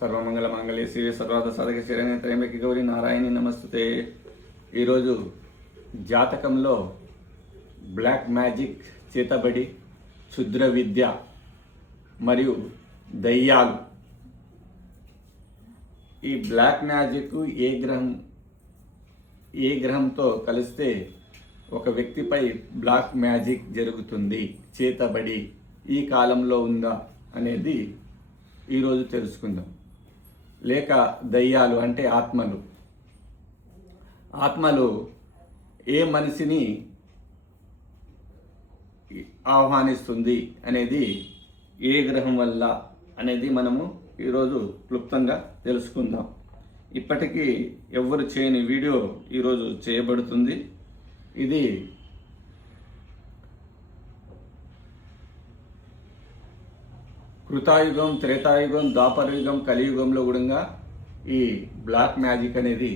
సర్వమంగళ శివే సర్వార్థ సాధక శరణ్య త్రయంబకి గౌరి నారాయణి నమస్తుతే. ఈరోజు జాతకంలో బ్లాక్ మ్యాజిక్, చేతబడి, క్షుద్ర విద్య మరియు దయ్యాలు. ఈ బ్లాక్ మ్యాజిక్ ఏ గ్రహంతో కలిస్తే ఒక వ్యక్తిపై బ్లాక్ మ్యాజిక్ జరుగుతుంది, చేతబడి ఈ కాలంలో ఉందా అనేది ఈరోజు తెలుసుకుందాం. లేక దయ్యాలు అంటే ఆత్మలు ఏ మనిషిని ఆహ్వానిస్తుంది అనేది, ఏ గ్రహం వల్ల అనేది మనము ఈరోజు క్లుప్తంగా తెలుసుకుందాం. ఇప్పటికీ ఎవ్వరు చేయని వీడియో ఈరోజు చేయబడుతుంది. ఇది కృతాయుగం, త్రేతాయుగం, ద్వాపరయుగం, కలియుగంలో కూడా ఈ బ్లాక్ మ్యాజిక్ అనేది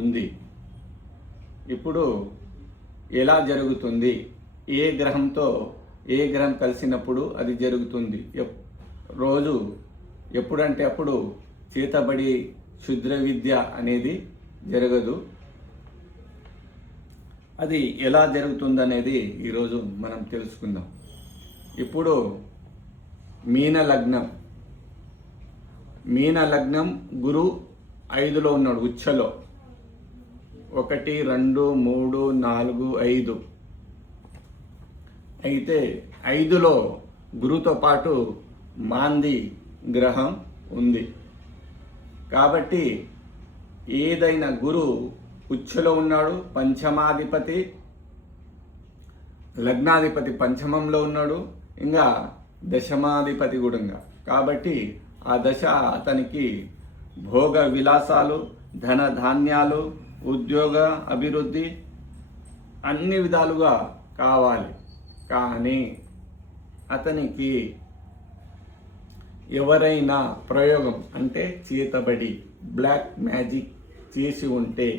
ఉంది. ఇప్పుడు ఎలా జరుగుతుంది, ఏ గ్రహంతో ఏ గ్రహం కలిసినప్పుడు అది జరుగుతుంది. రోజు ఎప్పుడంటే అప్పుడు చేతబడి, క్షుద్ర విద్య అనేది జరగదు. అది ఎలా జరుగుతుందనేది ఈరోజు మనం తెలుసుకుందాం. ఇప్పుడు మీన లగ్నం గురు 5లో ఉన్నాడు, ఉచ్చలో 1, 2, 3, 4, 5. అయితే 5లో గురుతో పాటు మాంది గ్రహం ఉంది. కాబట్టి ఏదైనా గురు ఉచ్చలో ఉన్నాడు, పంచమాధిపతి, లగ్నాధిపతి పంచమంలో ఉన్నాడు, ఇంకా దశమాధిపతి కూడా. కాబట్టి ఆ దశ అతనికి భోగ విలాసాలు, ధన ధాన్యాలు, ఉద్యోగ అభివృద్ధి అన్ని విధాలుగా కావాలి. కానీ అతనికి ఎవరైనా ప్రయోగం అంటే చేతబడి, బ్లాక్ మ్యాజిక్ చేసి ఉంటే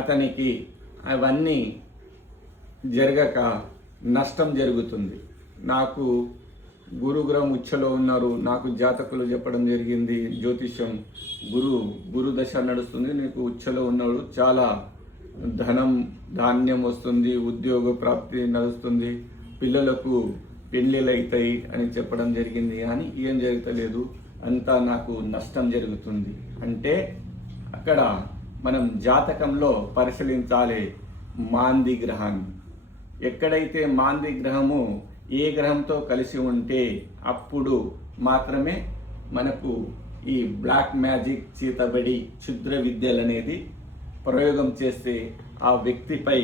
అతనికి అవన్నీ జరగక నష్టం జరుగుతుంది. నాకు గురుగ్రహం ఉచ్చలో ఉన్నారు, నాకు జాతకులు చెప్పడం జరిగింది, జ్యోతిష్యం గురు దశ నడుస్తుంది, నీకు ఉచ్చలో ఉన్నాడు, చాలా ధనం ధాన్యం వస్తుంది, ఉద్యోగ ప్రాప్తి నడుస్తుంది, పిల్లలకు పెళ్ళిళ్ళు అవుతాయి అని చెప్పడం జరిగింది. కానీ ఏం జరుగుతలేదు, అంతా నాకు నష్టం జరుగుతుంది అంటే అక్కడ మనం జాతకంలో పరిశీలించాలి మాంది గ్రహాన్ని. ఎక్కడైతే మాంది గ్రహము ఏ గ్రహంతో కలిసి ఉంటే అప్పుడు మాత్రమే మనకు ఈ బ్లాక్ మ్యాజిక్, చేతబడి, క్షుద్ర విద్యలు అనేది ప్రయోగం చేస్తే ఆ వ్యక్తిపై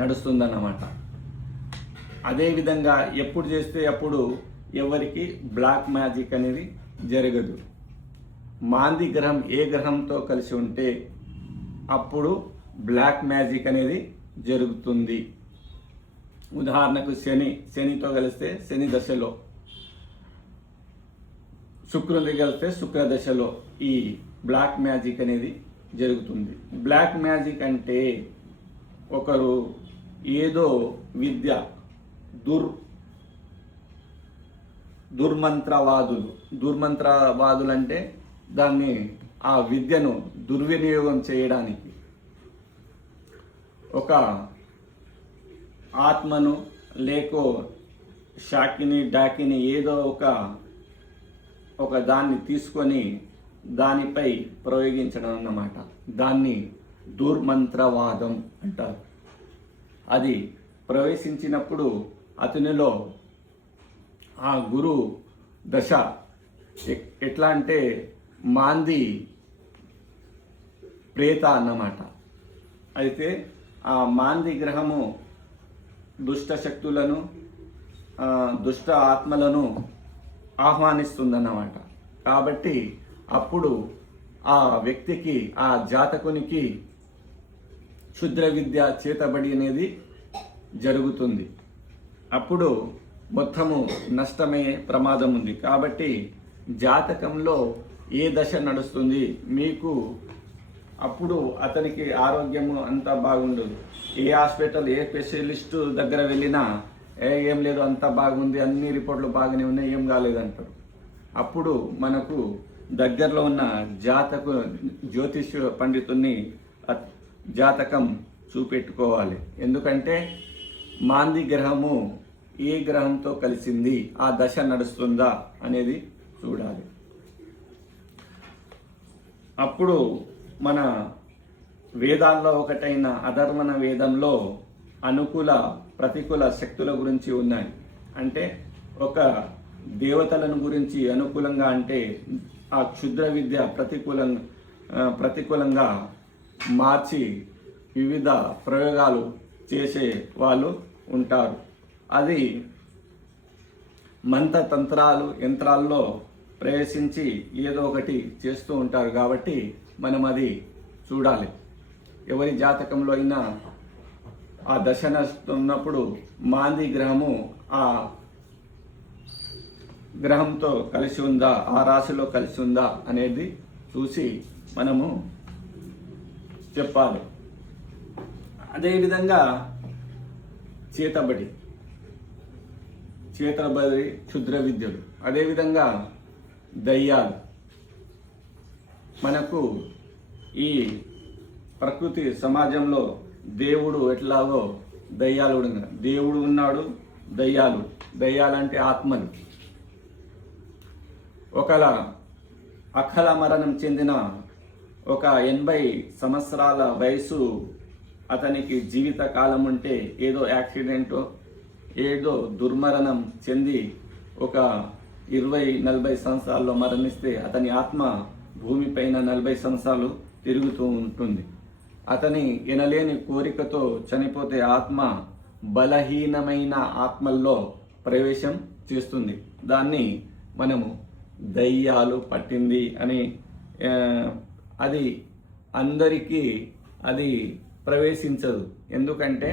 నడుస్తుందన్నమాట. అదేవిధంగా ఎప్పుడు చేస్తే అప్పుడు ఎవరికి బ్లాక్ మ్యాజిక్ అనేది జరగదు. మాంది గ్రహం ఏ గ్రహంతో కలిసి ఉంటే అప్పుడు బ్లాక్ మ్యాజిక్ అనేది జరుగుతుంది. ఉదాహరణకు శనితో కలిస్తే శని దశలో, శుక్రుడితో కలిస్తే శుక్ర దశలో ఈ బ్లాక్ మ్యాజిక్ అనేది జరుగుతుంది. బ్లాక్ మ్యాజిక్ అంటే ఒకరు ఏదో విద్య, దుర్మంత్రవాదులు అంటే దాన్ని, ఆ విద్యను దుర్వినియోగం చేయడానికి ఒక ఆత్మను లేకో షాకిని డాకిని ఏదో ఒక దాన్ని తీసుకొని దానిపై ప్రయోగించడం అన్నమాట. దాన్ని దుర్మంత్రవాదం అంటారు. అది ప్రవేశించినప్పుడు అతనిలో ఆ గురు దశ ఎట్లా అంటే మాంది ప్రేత అన్నమాట. అయితే ఆ మాంది గ్రహము దుష్ట శక్తులను, దుష్ట ఆత్మలను ఆహ్వానిస్తుందన్నమాట. కాబట్టి అప్పుడు ఆ వ్యక్తికి, ఆ జాతకునికి క్షుద్ర విద్య, చేతబడి అనేది జరుగుతుంది. అప్పుడు మొత్తము నష్టమయ్యే ప్రమాదం ఉంది. కాబట్టి జాతకంలో ఏ దశ నడుస్తుంది మీకు అప్పుడు అతనికి ఆరోగ్యము అంతా బాగుండదు. ఏ హాస్పిటల్, ఏ స్పెషలిస్టు దగ్గర వెళ్ళినా ఏం లేదు అంతా బాగుంది, అన్ని రిపోర్ట్లు బాగానే ఉన్నాయి, ఏం కాలేదంటారు. అప్పుడు మనకు దగ్గరలో ఉన్న జ్యోతిష్ పండితుని జాతకం చూపెట్టుకోవాలి. ఎందుకంటే మాంది గ్రహము ఏ గ్రహంతో కలిసింది, ఆ దశ నడుస్తుందా అనేది చూడాలి. అప్పుడు మన వేదాల్లో ఒకటైన అధర్వణ వేదంలో అనుకూల ప్రతికూల శక్తుల గురించి ఉన్నాయి. అంటే ఒక దేవతలను గురించి అనుకూలంగా అంటే ఆ క్షుద్ర విద్య ప్రతికూలంగా మార్చి వివిధ ప్రయోగాలు చేసే వాళ్ళు ఉంటారు. అది మంత్రతంత్రాలు యంత్రాల్లో ప్రవేశించి ఏదో ఒకటి చేస్తూ ఉంటారు. కాబట్టి మనం అది చూడాలి. ఎవరి జాతకంలో అయినా ఆ దశ నడుస్తున్నప్పుడు మాంది గ్రహము ఆ గ్రహంతో కలిసి ఉందా, ఆ రాశిలో కలిసి ఉందా అనేది చూసి మనము చెప్పాలి. అదేవిధంగా చేతబడి క్షుద్ర విద్యలు, అదేవిధంగా దయ్యాలు. మనకు ఈ ప్రకృతి సమాజంలో దేవుడు ఎట్లాగో దయ్యాలు కూడా, దేవుడు ఉన్నాడు, దయ్యాలంటే ఆత్మలు. ఒకలా అకాల మరణం చెందిన ఒక 80 సంవత్సరాల వయసు అతనికి జీవిత కాలం ఉంటే ఏదో యాక్సిడెంటో ఏదో దుర్మరణం చెంది ఒక 20-40 సంవత్సరాల్లో మరణిస్తే అతని ఆత్మ భూమిపైన 40 సంవత్సరాలు తిరుగుతూ ఉంటుంది. అతని ఎనలేని కోరికతో చనిపోతే ఆత్మ బలహీనమైన ఆత్మల్లో ప్రవేశం చేస్తుంది. దాన్ని మనము దయ్యాలు పట్టింది అని, అది అందరికీ అది ప్రవేశించదు. ఎందుకంటే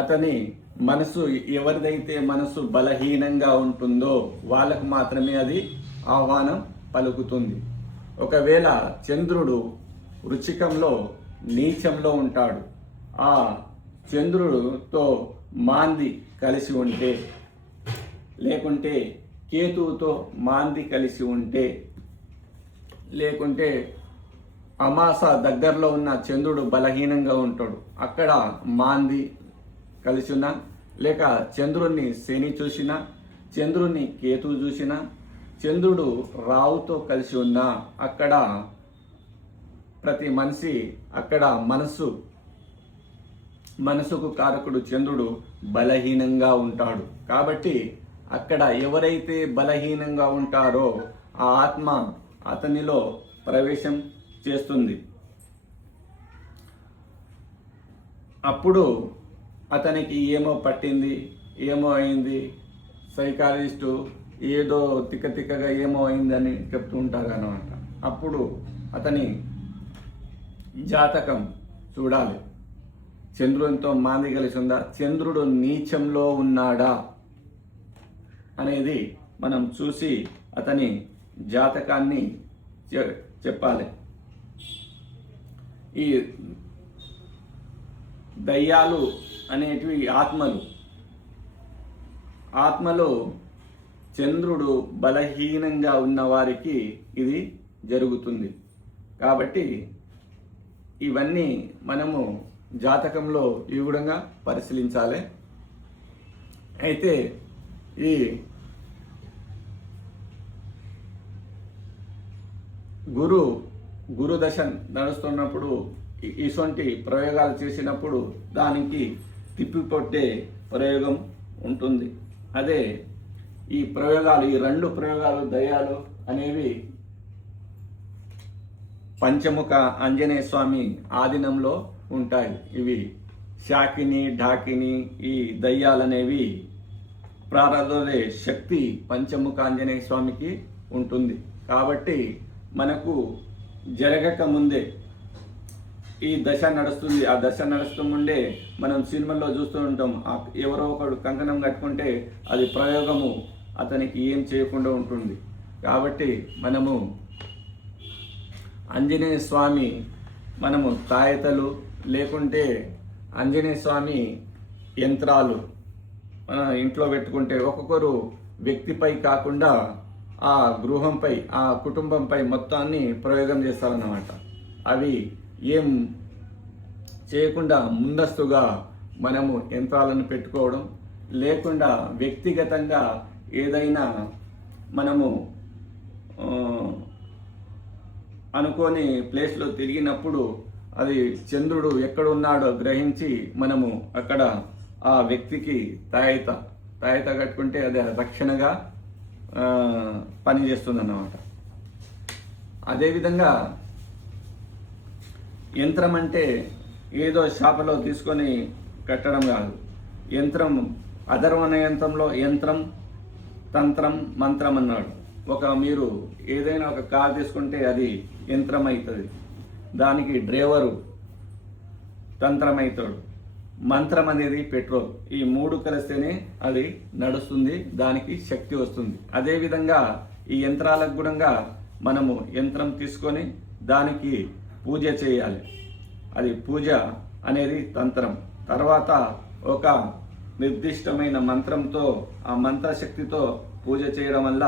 అతని మనసు, ఎవరిదైతే మనసు బలహీనంగా ఉంటుందో వాళ్ళకు మాత్రమే అది ఆహ్వానం పలుకుతుంది. ఒకవేళ చంద్రుడు వృచ్చికంలో నీచంలో ఉంటాడు, ఆ చంద్రుడితో మాంది కలిసి ఉంటే, లేకుంటే కేతువుతో మాంది కలిసి ఉంటే, లేకుంటే అమాస దగ్గరలో ఉన్న చంద్రుడు బలహీనంగా ఉంటాడు, అక్కడ మాంది కలిసి ఉన్నా, లేక చంద్రుడిని శని చూసినా, చంద్రుడిని కేతువు చూసినా, చంద్రుడు రావుతో కలిసి ఉన్నా, అక్కడ ప్రతి మనిషి అక్కడ మనసుకు కారకుడు చంద్రుడు బలహీనంగా ఉంటాడు. కాబట్టి అక్కడ ఎవరైతే బలహీనంగా ఉంటారో ఆ ఆత్మ అతనిలో ప్రవేశం చేస్తుంది. అప్పుడు అతనికి ఏమో పట్టింది, ఏమో అయింది, సైకాలజిస్టు ఏదో తిక్కగా ఏమో అయిందని చెప్తూ ఉంటారు అన్నమాట. అప్పుడు అతని జాతకం చూడాలి. చంద్రునితో మాంది కలిసి ఉందా, చంద్రుడు నీచంలో ఉన్నాడా అనేది మనం చూసి అతని జాతకాన్ని చెప్పాలి. ఈ దయ్యాలు అనేటివి ఆత్మలో చంద్రుడు బలహీనంగా ఉన్న వారికి ఇది జరుగుతుంది. కాబట్టి ఇవన్నీ మనము జాతకంలో ఈ విధంగా పరిశీలించాలి. అయితే ఈ గురు దశ నడుస్తున్నప్పుడు ఇటువంటి ప్రయోగాలు చేసినప్పుడు దానికి తిప్పికొట్టే ప్రయోగం ఉంటుంది. అదే ఈ ప్రయోగాలు, ఈ 2 ప్రయోగాలు దయ్యాలు అనేవి పంచముఖ ఆంజనేయ స్వామి ఆధీనంలో ఉంటాయి. ఇవి శాకిని ఢాకిని ఈ దయ్యాలనేవి ప్రారంభంలో శక్తి పంచముఖ ఆంజనేయ స్వామికి ఉంటుంది. కాబట్టి మనకు జరగక ముందే ఈ దశ నడుస్తుంది, ఆ దశ నడుస్తూ ముందే మనం సినిమాల్లో చూస్తూ ఉంటాం, ఎవరో ఒకడు కంకణం కట్టుకుంటే అది ప్రయోగము అతనికి ఏం చేయకుండా ఉంటుంది. కాబట్టి మనము ఆంజనేయ స్వామి, మనము తాయతలు లేకుంటే ఆంజనేయ స్వామి యంత్రాలు ఇంట్లో పెట్టుకుంటే ఒక్కొక్కరు వ్యక్తిపై కాకుండా ఆ గృహంపై, ఆ కుటుంబంపై మొత్తాన్ని ప్రయోగం చేస్తారన్నమాట. అవి ఏం చేయకుండా ముందస్తుగా మనము యంత్రాలను పెట్టుకోవడం, లేకుండా వ్యక్తిగతంగా ఏదైనా మనము అనుకోని ప్లేస్లో తిరిగినప్పుడు అది చంద్రుడు ఎక్కడున్నాడో గ్రహించి మనము అక్కడ ఆ వ్యక్తికి తాయత కట్టుకుంటే అది రక్షణగా పనిచేస్తుంది అన్నమాట. అదేవిధంగా యంత్రం అంటే ఏదో షాపులో తీసుకొని కట్టడం కాదు. యంత్రం అధర్వణ యంత్రంలో యంత్రం, తంత్రం, మంత్రం అన్నాడు. మీరు ఏదైనా ఒక కార్ తీసుకుంటే అది యంత్రం అవుతుంది, దానికి డ్రైవరు తంత్రం అవుతాడు, మంత్రం అనేది పెట్రోల్. ఈ మూడు కలిస్తేనే అది నడుస్తుంది, దానికి శక్తి వస్తుంది. అదేవిధంగా ఈ యంత్రాలకు కూడా మనము యంత్రం తీసుకొని దానికి పూజ చేయాలి. అది పూజ అనేది తంత్రం. తర్వాత ఒక నిర్దిష్టమైన మంత్రంతో, ఆ మంత్రశక్తితో పూజ చేయడం వల్ల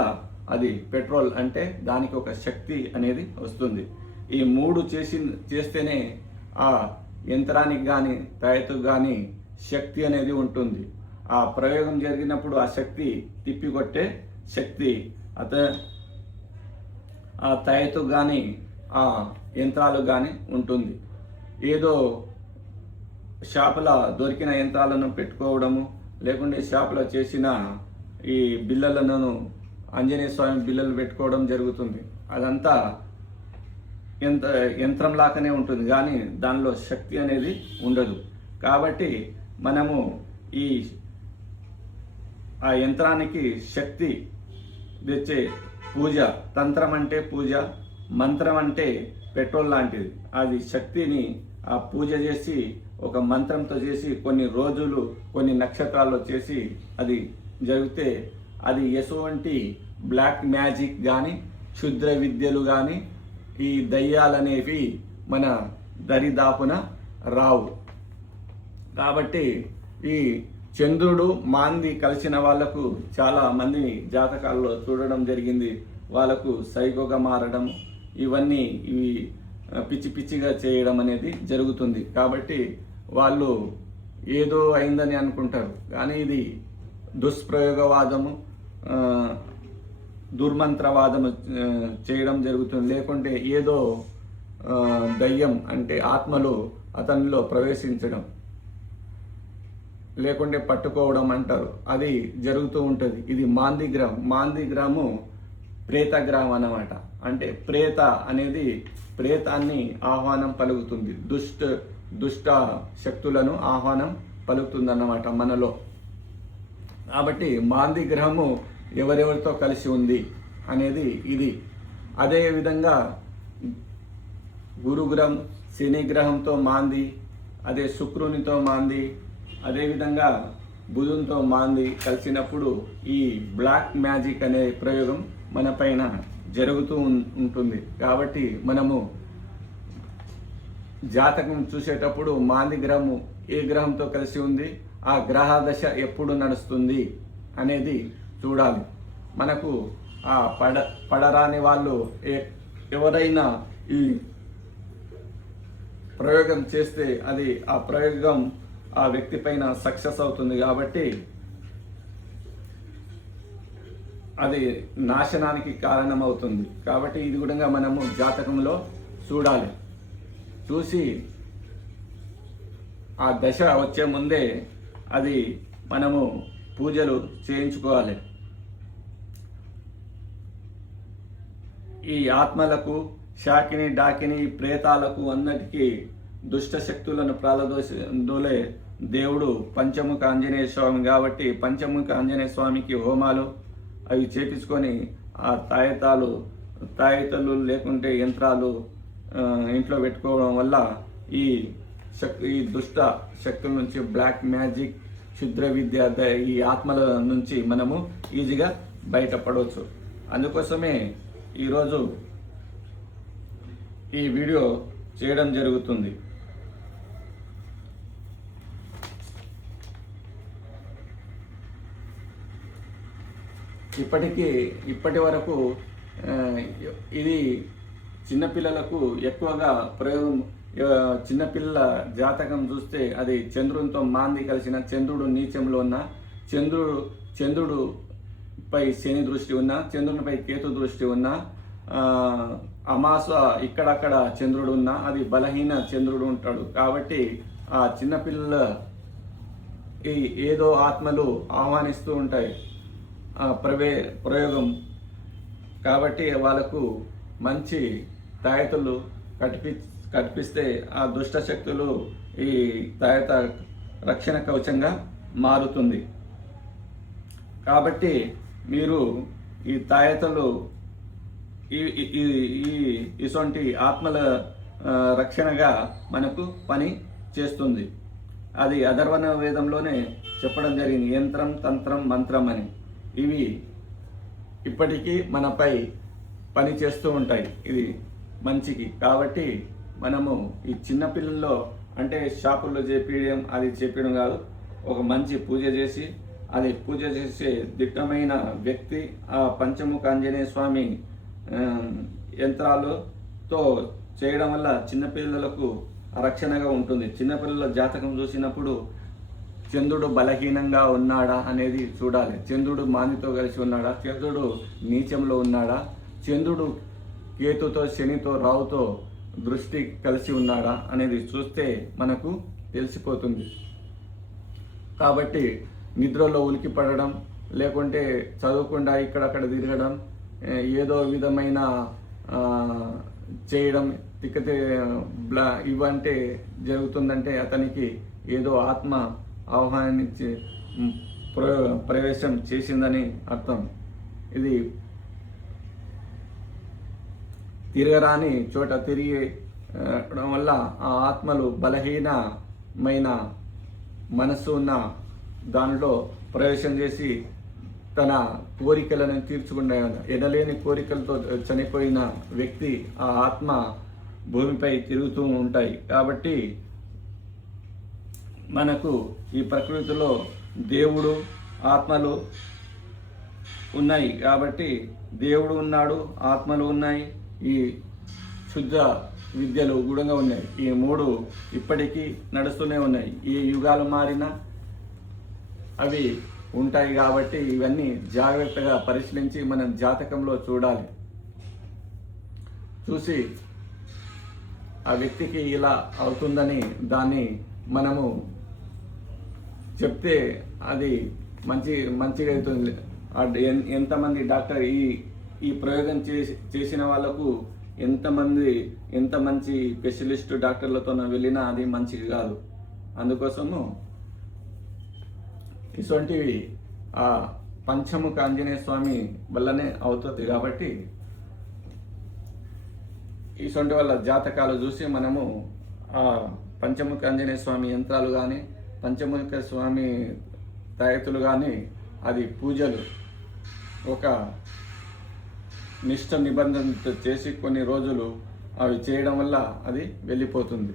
అది పెట్రోల్, అంటే దానికి ఒక శక్తి అనేది వస్తుంది. ఈ మూడు చేస్తేనే ఆ యంత్రానికి కానీ తాయెత్తుకు కానీ శక్తి అనేది ఉంటుంది. ఆ ప్రయోగం జరిగినప్పుడు ఆ శక్తి తిప్పికొట్టే శక్తి ఆ తాయెత్తుకు కానీ ఆ యంత్రాలు కానీ ఉంటుంది. ఏదో షాపులో దొరికిన యంత్రాలను పెట్టుకోవడము, లేకుంటే షాపులో చేసిన ఈ బిళ్ళలను, ఆంజనేయ స్వామి బిళ్ళలు పెట్టుకోవడం జరుగుతుంది. అదంతా యంత్రం లాగానే ఉంటుంది, కానీ దానిలో శక్తి అనేది ఉండదు. కాబట్టి మనము ఆ యంత్రానికి శక్తి తెచ్చే పూజ. తంత్రం అంటే పూజ, మంత్రం అంటే పెట్రోల్ లాంటిది. అది శక్తిని ఆ పూజ చేసి ఒక మంత్రంతో చేసి కొన్ని రోజులు, కొన్ని నక్షత్రాల్లో చేసి అది జరిగితే అది ఎటువంటి బ్లాక్ మ్యాజిక్ కానీ, క్షుద్ర విద్యలు కానీ, ఈ దయ్యాలనేవి మన దరిదాపున రావు. కాబట్టి ఈ చంద్రుడు మాంది కలిసిన వాళ్లకు చాలా మంది జాతకాల్లో చూడడం జరిగింది. వాళ్ళకు సైకోగా మారడం, ఇవన్నీ పిచ్చి పిచ్చిగా చేయడం అనేది జరుగుతుంది. కాబట్టి వాళ్ళు ఏదో అయిందని అనుకుంటారు, కానీ ఇది దుష్ప్రయోగవాదము, దుర్మంత్రవాదము చేయడం జరుగుతుంది. లేకుంటే ఏదో దయ్యం అంటే ఆత్మలు అతనిలో ప్రవేశించడం, లేకుంటే పట్టుకోవడం అంటారు, అది జరుగుతూ ఉంటుంది. ఇది మాందిగ్రహము ప్రేతగ్రహం అన్నమాట. అంటే ప్రేత అనేది ప్రేతాన్ని ఆహ్వానం పలుకుతుంది, దుష్ట శక్తులను ఆహ్వానం పలుకుతుంది అన్నమాట మనలో. కాబట్టి మాందిగ్రహము ఎవరెవరితో కలిసి ఉంది అనేది ఇది. అదేవిధంగా గురుగ్రహం, శనిగ్రహంతో మాంది, అదే శుక్రునితో మాంది, అదేవిధంగా బుధునితో మాంది కలిసినప్పుడు ఈ బ్లాక్ మ్యాజిక్ అనే ప్రయోగం మన పైన జరుగుతూ ఉంటుంది. కాబట్టి మనము జాతకం చూసేటప్పుడు మాంది గ్రహము ఏ గ్రహంతో కలిసి ఉంది, ఆ గ్రహ దశ ఎప్పుడు నడుస్తుంది అనేది చూడాలి. మనకు ఆ పడరాని వాళ్ళు ఎవరైనా ఈ ప్రయోగం చేస్తే అది ఆ ప్రయోగం ఆ వ్యక్తి పైన సక్సెస్ అవుతుంది. కాబట్టి అది నాశనానికి కారణమవుతుంది. కాబట్టి ఇది కూడా మనము జాతకంలో చూడాలి. చూసి ఆ దశ వచ్చే ముందే అది మనము పూజలు చేయించుకోవాలి. ఈ ఆత్మలకు, శాకిని, డాకిని, ప్రేతాలకు అన్నిటికీ దుష్ట శక్తులను ప్రాలదోలే దేవుడు పంచముఖ ఆంజనేయ స్వామి. కాబట్టి పంచముఖ ఆంజనేయ స్వామికి హోమాలు అవి చేపించుకొని ఆ తాయెత్తులు లేకుంటే యంత్రాలు ఇంట్లో పెట్టుకోవడం వల్ల ఈ దుష్ట శక్తుల నుంచి, బ్లాక్ మ్యాజిక్, క్షుద్ర విద్య, ఈ ఆత్మల నుంచి మనము ఈజీగా బయటపడవచ్చు. అందుకోసమే ఈరోజు ఈ వీడియో చేయడం జరుగుతుంది. ఇప్పటి వరకు ఇది చిన్నపిల్లలకు ఎక్కువగా ప్రయోగం. చిన్నపిల్లల జాతకం చూస్తే అది చంద్రునితో మాంది కలిసిన, చంద్రుడు నీచంలో ఉన్న, చంద్రుడు పై శని దృష్టి ఉన్న, చంద్రునిపై కేతు దృష్టి ఉన్న, అమాస ఇక్కడక్కడ చంద్రుడు ఉన్న, అది బలహీన చంద్రుడు ఉంటాడు. కాబట్టి ఆ చిన్నపిల్లల ఏదో ఆత్మలు ఆహ్వానిస్తూ ఉంటాయి ప్రయోగం. కాబట్టి వాళ్ళకు మంచి తాయతులు కట్టిపిస్తే ఆ దుష్ట శక్తులు ఈ తాయత రక్షణ కవచంగా మారుతుంది. కాబట్టి మీరు ఈ తాయతలు ఇటువంటి ఆత్మల రక్షణగా మనకు పని చేస్తుంది. అది అధర్వణ వేదంలోనే చెప్పడం జరిగింది, యంత్రం, తంత్రం, మంత్రం అని. ఇవి ఇప్పటికీ మనపై పని చేస్తూ ఉంటాయి, ఇది మంచికి. కాబట్టి మనము ఈ చిన్నపిల్లల్లో అంటే షాపుల్లో చెప్పడం కాదు, ఒక మంచి పూజ చేసి, అది పూజ చేసే దిట్టమైన వ్యక్తి ఆ పంచముఖ ఆంజనేయ స్వామి యంత్రాలతో చేయడం వల్ల చిన్నపిల్లలకు రక్షణగా ఉంటుంది. చిన్నపిల్లల జాతకం చూసినప్పుడు చంద్రుడు బలహీనంగా ఉన్నాడా అనేది చూడాలి. చంద్రుడు మాందితో కలిసి ఉన్నాడా, చంద్రుడు నీచంలో ఉన్నాడా, చంద్రుడు కేతుతో, శనితో, రావుతో దృష్టి కలిసి ఉన్నాడా అనేది చూస్తే మనకు తెలిసిపోతుంది. కాబట్టి నిద్రలో ఉలికి పడడం, లేకుంటే చదవకుండా ఇక్కడక్కడ తిరగడం, ఏదో విధమైన చేయడం, ఇవంటే జరుగుతుందంటే అతనికి ఏదో ఆత్మ ఆహ్వానించి ప్రవేశం చేసిందని అర్థం. ఇది తిరగరాని చోట తిరగడం వల్ల ఆ ఆత్మలు బలహీనమైన మనస్సు ఉన్న దానిలో ప్రవేశం చేసి తన కోరికలను తీర్చుకునే, ఎనలేని కోరికలతో చనిపోయిన వ్యక్తి ఆ ఆత్మ భూమిపై తిరుగుతూ ఉంటాయి. కాబట్టి మనకు ఈ ప్రకృతిలో దేవుడు, ఆత్మలు ఉన్నాయి. కాబట్టి దేవుడు ఉన్నాడు, ఆత్మలు ఉన్నాయి, ఈ శుద్ధ విద్యలు కూడా ఉన్నాయి. ఈ మూడు ఇప్పటికీ నడుస్తూనే ఉన్నాయి. ఈ యుగాలు మారినా అవి ఉంటాయి. కాబట్టి ఇవన్నీ జాగ్రత్తగా పరిశీలించి మనం జాతకంలో చూడాలి. చూసి ఆ వ్యక్తికి ఇలా అవుతుందని దాన్ని మనము చెప్తే అది మంచిగా అవుతుంది. ఎంతమంది డాక్టర్ ఈ ప్రయోగం చేసిన వాళ్ళకు ఎంత మంచి స్పెషలిస్ట్ డాక్టర్లతో వెళ్ళినా అది మంచిది కాదు. అందుకోసము ఇటువంటివి ఆ పంచముఖ ఆంజనేయ స్వామి వల్లనే అవుతుంది. కాబట్టి ఇటువంటి వాళ్ళ జాతకాలు చూసి మనము ఆ పంచముఖ ఆంజనేయ స్వామి యంత్రాలు కానీ, పంచముఖ స్వామి తాయతులు కానీ, అది పూజలు ఒక నిష్ట నిబంధనతో చేసి కొన్ని రోజులు అవి చేయడం వల్ల అది వెళ్ళిపోతుంది.